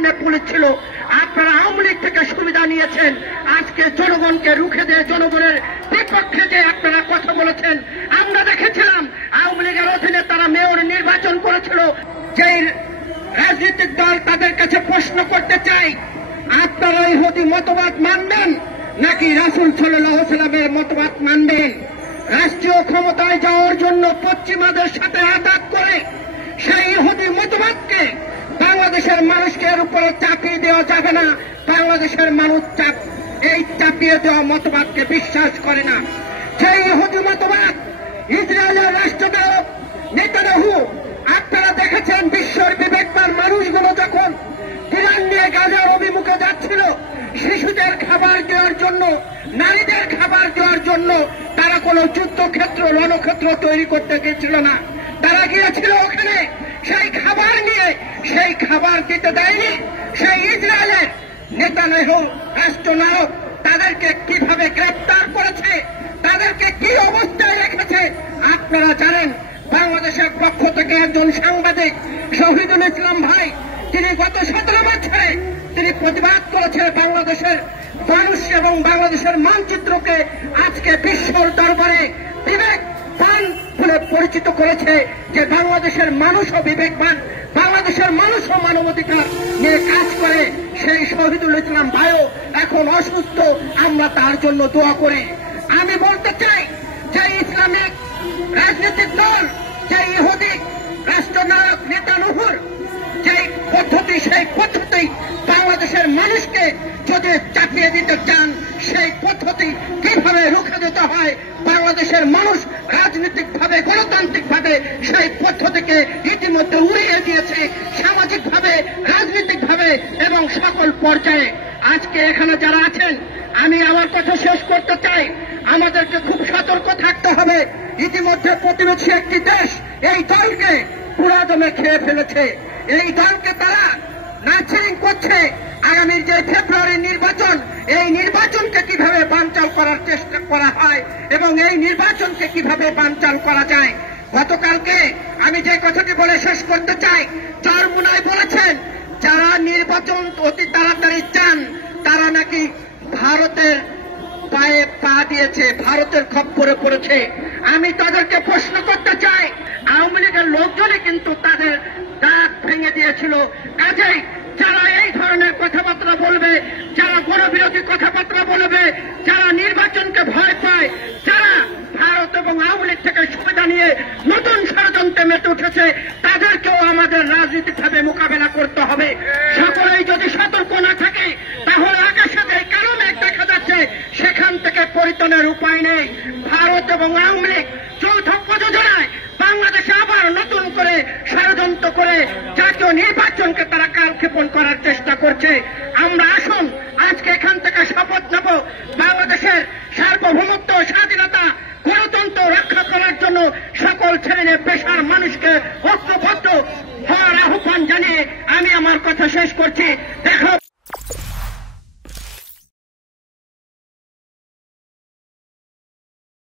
সামনে পুলিশ ছিল। আপনারা আওয়ামী লীগ থেকে সুবিধা নিয়েছেন, আজকে জনগণকে রুখে দিয়ে জনগণের বিপক্ষে যে আপনারা কথা বলেছেন। আমরা দেখেছিলাম আওয়ামী লীগের অধীনে তারা মেয়র নির্বাচন করেছিল। যে রাজনৈতিক দল তাদের কাছে প্রশ্ন করতে চাই, আপনারা ইহুদি মতবাদ মানবেন নাকি রাসূল সাল্লাল্লাহু আলাইহি ওয়াসাল্লামের মতবাদ মানবেন? রাষ্ট্রীয় ক্ষমতায় যাওয়ার জন্য পশ্চিমাদের সাথে আঘাত করে সেই ইহুদি মতবাদকে বাংলাদেশের মানুষকে এর উপরে চাপিয়ে দেওয়া যাবে না। বাংলাদেশের মানুষ এই চাপিয়ে দেওয়া মতবাদকে বিশ্বাস করে না। সেই ইহুদি মতবাদ ইসরায়েলের রাষ্ট্রনায়ক নেতানিয়াহু, আপনারা দেখেছেন বিশ্বের বিবেকবান মানুষগুলো যখন ইরান নিয়ে গাজার অভিমুখে যাচ্ছিল, শিশুদের খাবার দেওয়ার জন্য, নারীদের খাবার দেওয়ার জন্য তারা কোনো যুদ্ধক্ষেত্র রণক্ষেত্র তৈরি করতে গিয়েছিল না। তারা গিয়েছিল ওখানে সেই খাবার নিয়ে, সেই খাবার দিতে দেয়নি। সেই ইসরায়েলের নেতানিয়াহু রাষ্ট্রনায়ক তাদেরকে কিভাবে গ্রেপ্তার করেছে, তাদেরকে কি অবস্থায় রেখেছে আপনারা জানেন। বাংলাদেশের পক্ষ থেকে একজন সাংবাদিক শহীদুল ইসলাম ভাই, তিনি গত 17 বছরে তিনি প্রতিবাদ করেছে বাংলাদেশের মানুষ এবং বাংলাদেশের মানচিত্রকে আজকে বিশ্বর দরবারে বিবেকবান বলে পরিচিত করেছে, যে বাংলাদেশের মানুষও বিবেকবান, বাংলাদেশের মানুষও মানবাধিকার নিয়ে কাজ করে। সেই শহীদুল ইসলাম ভাইও এখন অসুস্থ, আমরা তার জন্য দোয়া করি। আমি বলতে চাই যে ইসলামিক রাজনৈতিক দল, যে ইহুদি রাষ্ট্রনায়ক নেতানিয়াহুর যে পদ্ধতি, সেই পদ্ধতি বাংলাদেশের মানুষকে যদি চাপিয়ে দিতে চান, সেই পদ্ধতি কিভাবে রুখে দিতে হয়, বাংলাদেশের মানুষ রাজনৈতিকভাবে গণতান্ত্রিকভাবে সেই পদ্ধতিকে ইতিমধ্যে উড়িয়ে দিয়েছে, সামাজিকভাবে, রাজনৈতিকভাবে এবং সকল পর্যায়ে। আজকে এখানে যারা আছেন, আমি আমার কথা শেষ করতে চাই, আমাদেরকে খুব সতর্ক থাকতে হবে। ইতিমধ্যে প্রতিবেশী একটি দেশ এই দলকে পুরাদমে খেয়ে ফেলেছে। এই দলকে তারা নার্সিং করছে। আগামী যে ফেব্রুয়ারি নির্বাচন, এই নির্বাচনকে কিভাবে বানচাল করার চেষ্টা করা হয় এবং এই নির্বাচনকে কিভাবে বানচাল করা যায়। গতকালকে আমি যে কথাটি বলে শেষ করতে চাই, চরমুনায় বলেছেন যারা নির্বাচন অতি তাড়াতাড়ি চান তারা নাকি ভারতের পায়ে পা দিয়েছে, ভারতের খপ্পরে পড়েছে। আমি তাদেরকে প্রশ্ন করতে চাই, আওয়ামী লীগের লোকজনই কিন্তু তাদের দাঁত ভেঙে দিয়েছিল। কাজেই যারা এই ধরনের কথাবার্তা বলবে, যারা গণবিরোধী কথাবার্তা বলবে, যারা নির্বাচনকে ভয় পায়, যারা ভারত এবং আওয়ামী লীগ থেকে সুবিধা নিয়ে নতুন ষড়যন্ত্রে মেতে উঠেছে, তাদেরকেও আমাদের রাজনীতিকভাবে মোকাবেলা করতে হবে। সকলেই যদি সতর্ক না থাকে, তাহলে আকাশে যে কালো মেঘ দেখা যাচ্ছে, সেখান থেকে পরিত্রাণের উপায় নেই। ভারত এবং আওয়ামী লীগ যৌথ প্রযোজনায় বাংলাদেশে আবার নতুন করে ষড়যন্ত্র করে জাতীয় নির্বাচনকে তারা কালক্ষেপণ করার চেষ্টা করছে। আমরা আসুন আজকে এখান থেকে শপথ নেব, বাংলাদেশের সার্বভৌমত্ব, স্বাধীনতা, গণতন্ত্র রক্ষা করার জন্য সকল শ্রেণী পেশার মানুষকে ঐক্যবদ্ধ হওয়ার আহ্বান জানিয়ে আমি আমার কথা শেষ করছি। দেখা